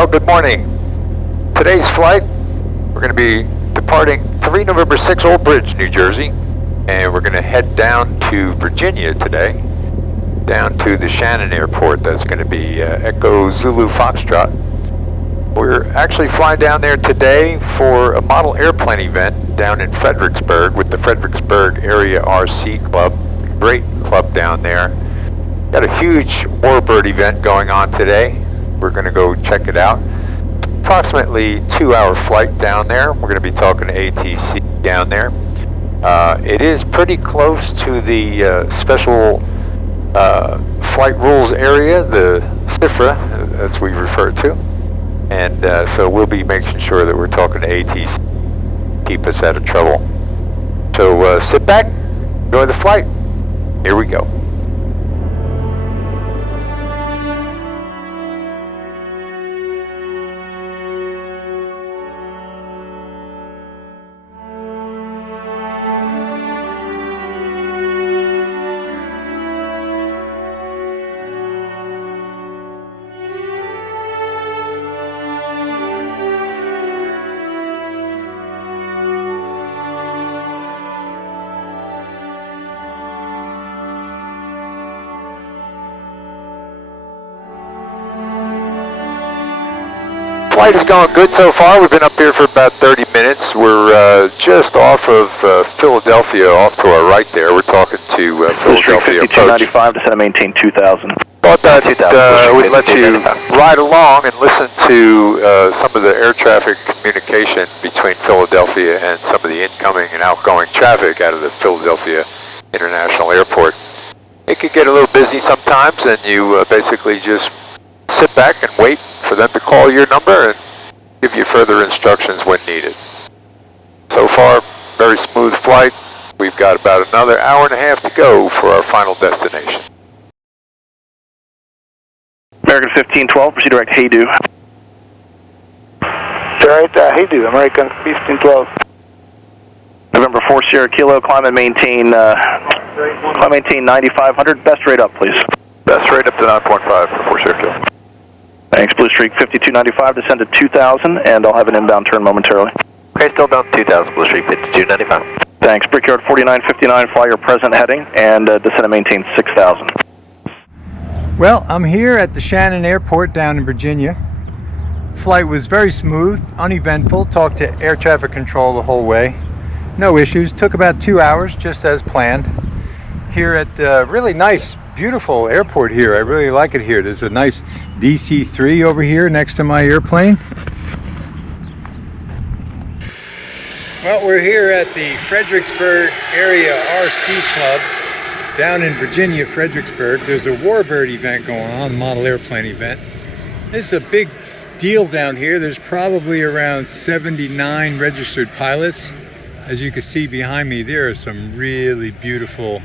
Well, good morning. Today's flight, we're going to be departing 3 November 6 Old Bridge, New Jersey, and we're going to head down to Virginia today, down to the Shannon Airport. That's going to be Echo Zulu Foxtrot. We're actually flying down there today for a model airplane event down in Fredericksburg with the Fredericksburg Area RC Club. Great club down there. Got a huge Warbird event going on today. We're going to go check it out. Approximately 2-hour flight down there. We're going to be talking to ATC down there. It is pretty close to the special flight rules area, the CIFRA, as we refer to. And so we'll be making sure that we're talking to ATC, keep us out of trouble. So sit back, enjoy the flight. Here we go. Flight is going good so far. We've been up here for about 30 minutes. We're just off of Philadelphia, off to our right there. We're talking to Philadelphia approach. 5295, descend and maintain 2000. Thought that we'd let you ride along and listen to some of the air traffic communication between Philadelphia and some of the incoming and outgoing traffic out of the Philadelphia International Airport. It could get a little busy sometimes, and you basically just sit back and wait for them to call your number and give you further instructions when needed. So far, very smooth flight. We've got about another hour and a half to go for our final destination. American 1512, proceed direct Haydu. Direct Haydu, American 1512. November 4 Sierra Kilo, climb and maintain 9500, best rate up please. Best rate up to 9.5 for 4 Sierra Kilo. Thanks, Blue Streak 5295, descend to 2000, and I'll have an inbound turn momentarily. Okay, still down to 2000, Blue Streak 5295. Thanks, Brickyard 4959, fly your present heading, and descend and maintain 6000. Well, I'm here at the Shannon Airport down in Virginia. Flight was very smooth, uneventful, talked to air traffic control the whole way. No issues, took about 2 hours, just as planned. Here at really nice, beautiful airport here. I really like it here. There's a nice DC-3 over here next to my airplane. Well, we're here at the Fredericksburg Area RC Club down in Virginia, Fredericksburg. There's a Warbird event going on, model airplane event. This is a big deal down here. There's probably around 79 registered pilots. As you can see behind me, there are some really beautiful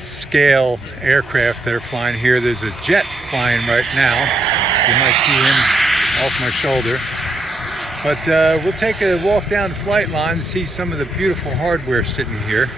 scale aircraft that are flying here. There's a jet flying right now. You might see him off my shoulder. But we'll take a walk down the flight line and see some of the beautiful hardware sitting here.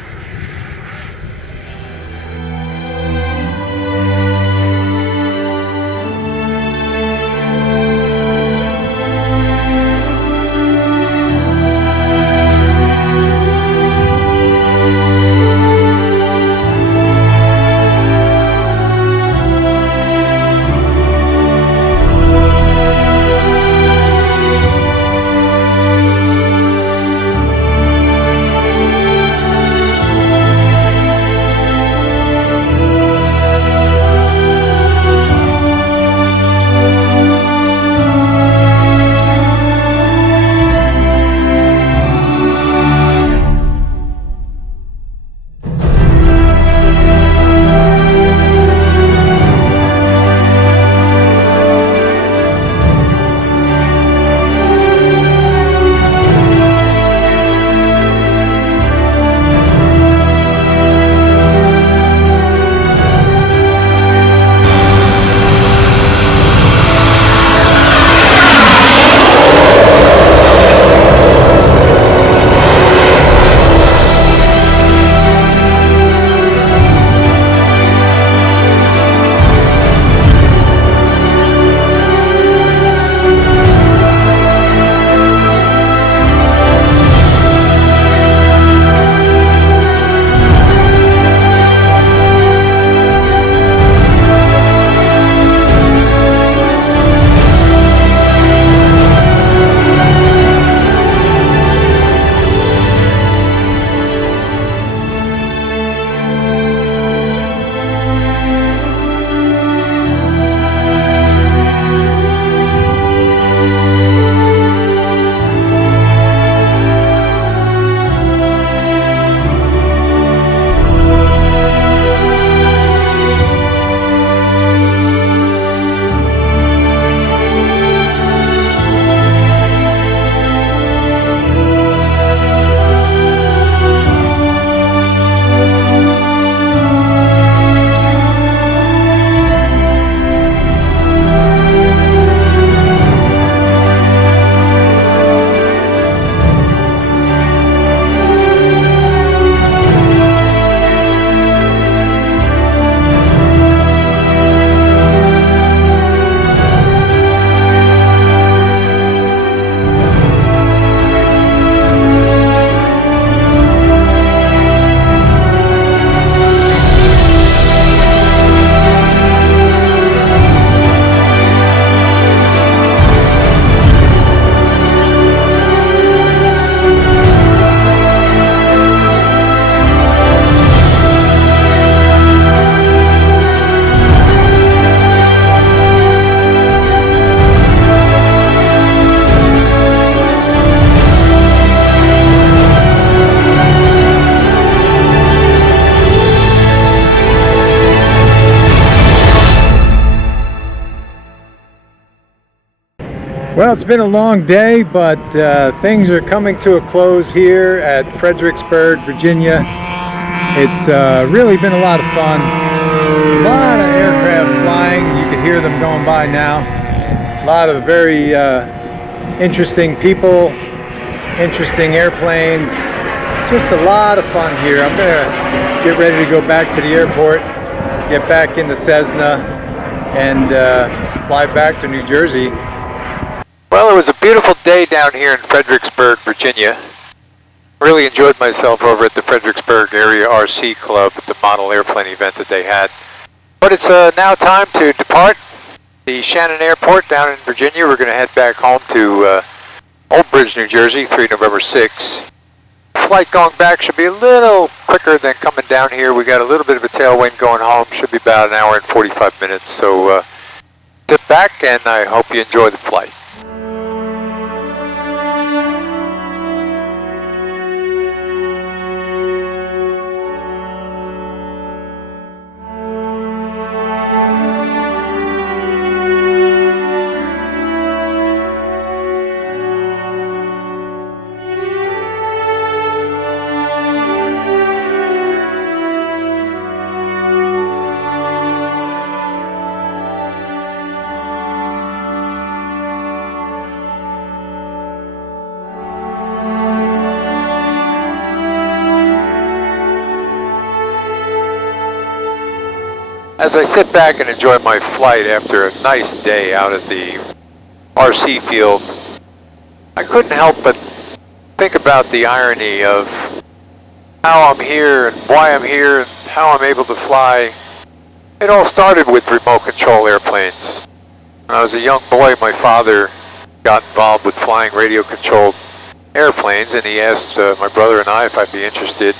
Well, it's been a long day, but things are coming to a close here at Fredericksburg, Virginia. It's really been a lot of fun. A lot of aircraft flying. You can hear them going by now. A lot of very interesting people, interesting airplanes. Just a lot of fun here. I'm going to get ready to go back to the airport, get back in the Cessna, and fly back to New Jersey. Well, it was a beautiful day down here in Fredericksburg, Virginia. Really enjoyed myself over at the Fredericksburg Area RC Club at the model airplane event that they had. But it's now time to depart the Shannon Airport down in Virginia. We're going to head back home to Old Bridge, New Jersey, 3 November 6. Flight going back should be a little quicker than coming down here. We got a little bit of a tailwind going home. Should be about an hour and 45 minutes. So sit back, and I hope you enjoy the flight. As I sit back and enjoy my flight after a nice day out at the RC field, I couldn't help but think about the irony of how I'm here and why I'm here and how I'm able to fly. It all started with remote control airplanes. When I was a young boy, my father got involved with flying radio controlled airplanes, and he asked my brother and I if I'd be interested.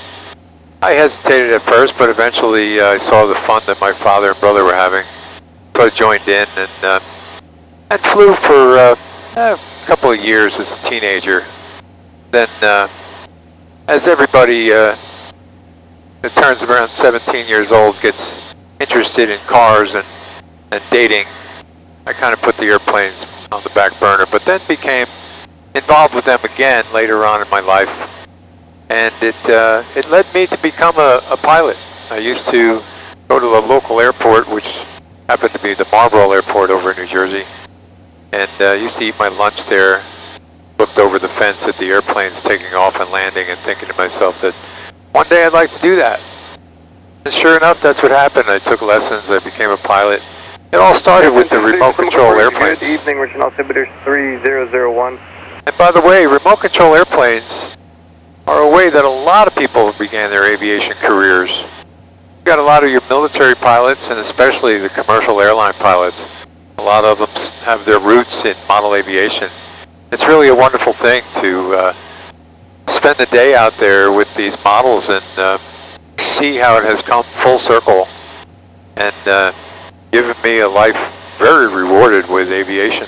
I hesitated at first, but eventually I saw the fun that my father and brother were having. So I joined in and flew for a couple of years as a teenager. Then, as everybody that turns around 17 years old gets interested in cars and dating, I kind of put the airplanes on the back burner, but then became involved with them again later on in my life. And it led me to become a pilot. I used to go to the local airport, which happened to be the Marlboro Airport over in New Jersey, and used to eat my lunch there, looked over the fence at the airplanes taking off and landing, and thinking to myself that one day I'd like to do that. And sure enough, that's what happened. I took lessons, I became a pilot. It all started with the remote control airplanes. Good evening, Richard Altimeter 3001. And by the way, remote control airplanes are a way that a lot of people began their aviation careers. You've got a lot of your military pilots, and especially the commercial airline pilots. A lot of them have their roots in model aviation. It's really a wonderful thing to spend the day out there with these models and see how it has come full circle and given me a life very rewarded with aviation.